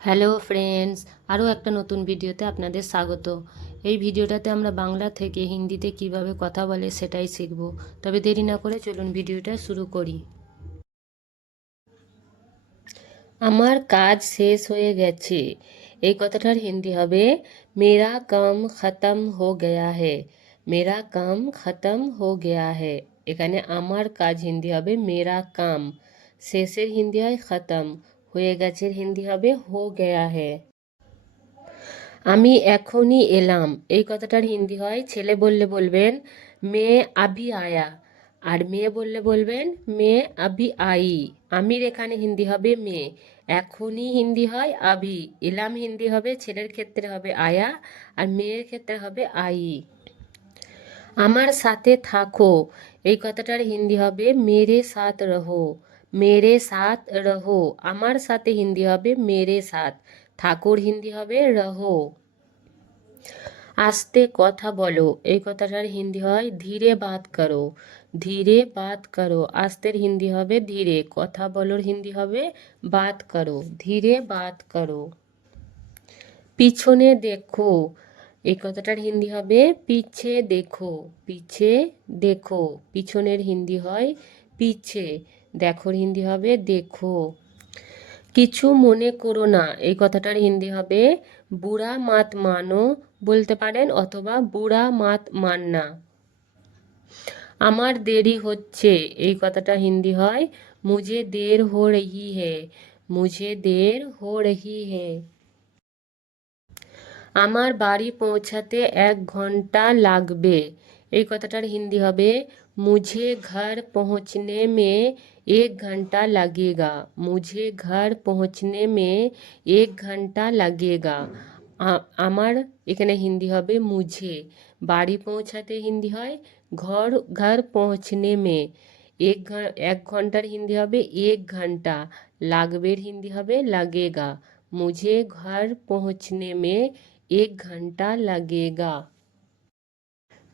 Hello friends, আরও একটা নতুন ভিডিওতে আপনাদের স্বাগত। এই ভিডিওটাতে আমরা বাংলা থেকে হিন্দিতে কিভাবে কথা বলে সেটাই শিখব। তবে দেরি না করে চলুন ভিডিওটা শুরু করি। আমার কাজ শেষ হয়ে গেছে, এই কথাটার হিন্দি হবে মেরা কাম খতম হো গয়া হে। মেরা কাম খতম হো গয়া হে। এখানে আমার কাজ হিন্দি হবে মেরা কাম, শেষের হিন্দি হয় খতম, হয়ে গেছের হিন্দি হবে হো গয়া হে। আমি এখনই এলাম, এই কথাটার হিন্দি হয় ছেলে বললে বলবেন মেয়ে আভি আয়া, আর মেয়ে বললে বলবেন মেয়ে আভি আই। আমির এখানে হিন্দি হবে মেয়ে, এখনই হিন্দি হয় আভি, এলাম হিন্দি হবে ছেলের ক্ষেত্রে হবে আয়া, আর মেয়ের ক্ষেত্রে হবে আই। আমার সাথে থাকো, এই কথাটার হিন্দি হবে মেরে সাথ রহো। মেরে সাথ রহো, আমার সাথে হিন্দি হবে মেরে সাথ, থাকোর হিন্দি হবে রহো। আস্তে কথা বলো, এই কথাটার হিন্দি হয় ধীরে বাত করো। ধীরে বাত করো, আস্তের হিন্দি হবে ধীরে, কথা বলোর হিন্দি হবে বাত করো, ধীরে বাত করো। পিছনে দেখো, এই কথাটার হিন্দি হবে পিছে দেখো। পিছে দেখো, পিছনের হিন্দি হয় পিছে, দেখোর হিন্দি হবে দেখো। কিছু মনে করো না, এই কথাটার হিন্দি হবে বুড়া মাত মানো বলতে পারেন, অথবা বুড়া মাত মাননা। আমার দেরি হচ্ছে, এই কথাটা হিন্দি হয় মুঝে দের হো রহি হে। মুঝে দের হো রহি হে। আমার বাড়ি পৌঁছাতে 1 ঘন্টা লাগবে, এই কথাটার হিন্দি হবে মুঝে ঘর পৌঁছনে মে 1 ঘন্টা লাগেগা। মুঝে ঘর পৌঁছনে মে 1 ঘন্টা লাগেগা। আমার এখানে হিন্দি হবে মুঝে, বাড়ি পৌঁছাতে হিন্দি হয় ঘর, ঘর পৌঁছনে মে 1 ঘন্টার হিন্দি হবে 1 ঘন্টা, লাগবের হিন্দি হবে লাগেগা। मुझे घर पहुंचने में 1 घंटा लगेगा।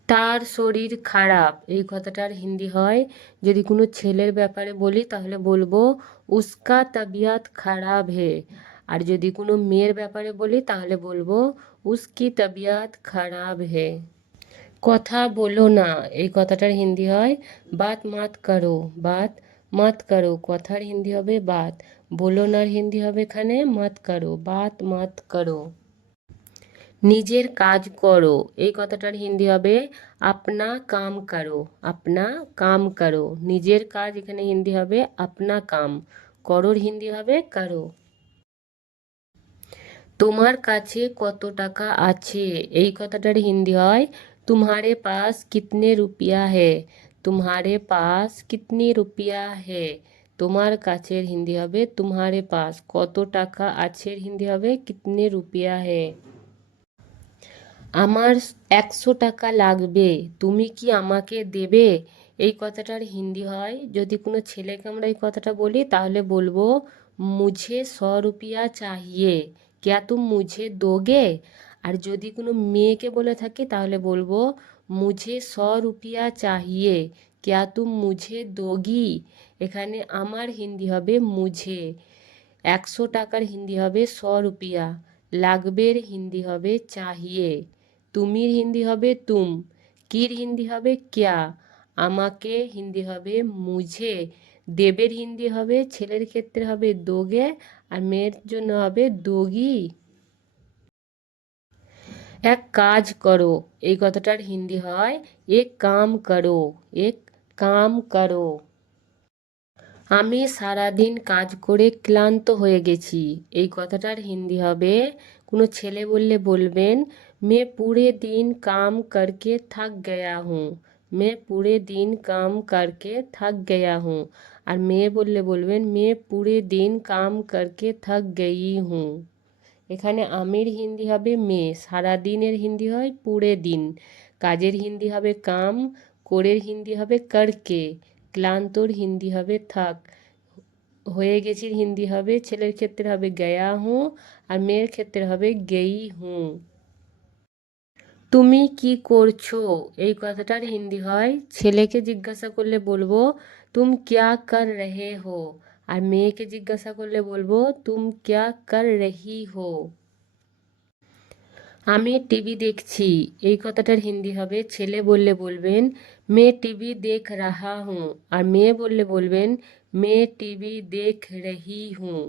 তার শরীর খারাপ, এই কথাটার হিন্দি হয় যদি কোনো ছেলের ব্যাপারে বলি তাহলে বলবো উস্কা তবিয়ত খারাপ হে, আর যদি কোনো মেয়ের ব্যাপারে বলি তাহলে বলবো উসকি তবিয়ত খারাপ হে। কথা বলো না, এই কথাটার হিন্দি হয় বাত মাত করো। বাত মাত করো, কথার হিন্দি হবে বাত, বলো নার হিন্দি হবে এখানে মাত করো, বাত মাত করো। নিজের কাজ করো, এই কথাটার হিন্দি হবে আপনা কাম করো। আপনা কাম করো, নিজের কাজ এখানে হিন্দি হবে আপনা কাম, করোর হিন্দি হবে করো। তোমার কাছে কত টাকা আছে, এই কথাটার হিন্দি হয় तुम्हारे पास कितने रुपया है। तुम्हारे पास कितनी रुपया है। তোমার কাছের হিন্দি হবে तुम्हारे पास, কত টাকা আছের হিন্দি হবে कितने रुपया है। আমার 100 টাকা লাগবে, তুমি কি আমাকে দেবে, এই কথাটার হিন্দি হয় যদি কোনো ছেলেকে আমরা এই কথাটা বলি তাহলে বলবো মুঝে 100 रुपया চাহিয়ে, ক্যা তুম মুঝে দোগে। আর যদি কোনো মেয়েকে বলে থাকি তাহলে বলবো মুঝে 100 रुपया চাহিয়ে, ক্যা তুম মুঝে দোগি। এখানে আমার হিন্দি হবে মুঝে, 100 টাকার হিন্দি হবে 100 रुपया, লাগবের হিন্দি হবে চাহিয়ে, তুমির হিন্দি হবে তুম, কির হিন্দি হবে ক্যা, আমাকে হিন্দি হবে মুঝে, দেবের হিন্দি হবে ছেলের ক্ষেত্রে হবে দোগে, আর মেয়ের জন্য হবে দোগি। এক কাজ করো, এই কথাটার হিন্দি হয় এক কাম করো। এক কাম করো। আমি সারাদিন কাজ করে ক্লান্ত হয়ে গেছি, এই কথাটার হিন্দি হবে কোনো ছেলে বললে বলবেন मैं पूरे दिन काम करके थक गया हूँ। मैं पूरे दिन काम करके थक गया हूँ, আর মেয়ে বললে বলবেন मैं पूरे दिन काम करके थक गई हूँ। এখানে আমির হিন্দি হবে মেয়ে, সারাদিনের হিন্দি হয় পুরে দিন, কাজের হিন্দি হবে কাম, করের হিন্দি হবে করকে, ক্লান্তর হিন্দি হবে থাক, হয়ে গেছির হিন্দি হবে ছেলের ক্ষেত্রে হবে গয়া হুঁ, আর মেয়ের ক্ষেত্রে হবে গেই হুঁ। তুমি কি করছো, এই কথাটার হিন্দি হয় ছেলেকে জিজ্ঞাসা করলে বলবো তুম ক্যা কর রহে হো, আর মেয়েকে জিজ্ঞাসা করলে বলবো তুম ক্যা কর রহি হো। আমি টিভি দেখছি, এই কথাটার হিন্দি হবে ছেলে বললে বলবেন মে টিভি দেখ রাহা হুঁ, আর মেয়ে বললে বলবেন মে টিভি দেখ রহি হুঁ।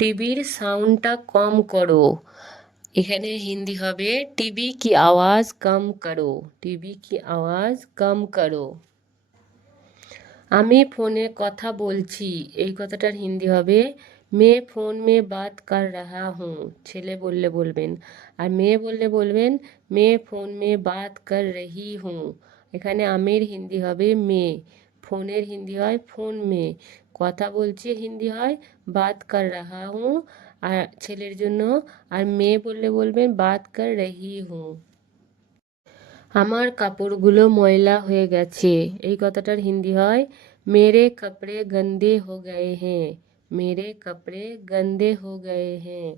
টিভির সাউন্ডটা কম করো, এখানে হিন্দি হবে টিভি কি আওয়াজ কম করো, টিভি কি আওয়াজ কম করো। আমি ফোনে কথা বলছি, এই কথাটার হিন্দি হবে মে ফোন মে বাত কর রাহা হুঁ, ছেলে বললে বলবেন। আর মেয়ে বললে বলবেন মে ফোন মে বাত কর রহি হুঁ, এখানে আমির হিন্দি হবে মে, ফোনের হিন্দি হয় ফোন মে, কথা বলছি হিন্দি হয় বাত কর রাহা হুঁ আর ছেলের জন্য। আর মেয়ে বললে বলবেন বাত কর রহি হুঁ। আমার কাপড়গুলো ময়লা হয়ে গেছে, এই কথাটার হিন্দি হয় মেরে কাপড়ে গন্দে হো গয়ে হ্যাঁ, মেরে কাপড়ে গন্দে হো গয়ে হ্যাঁ।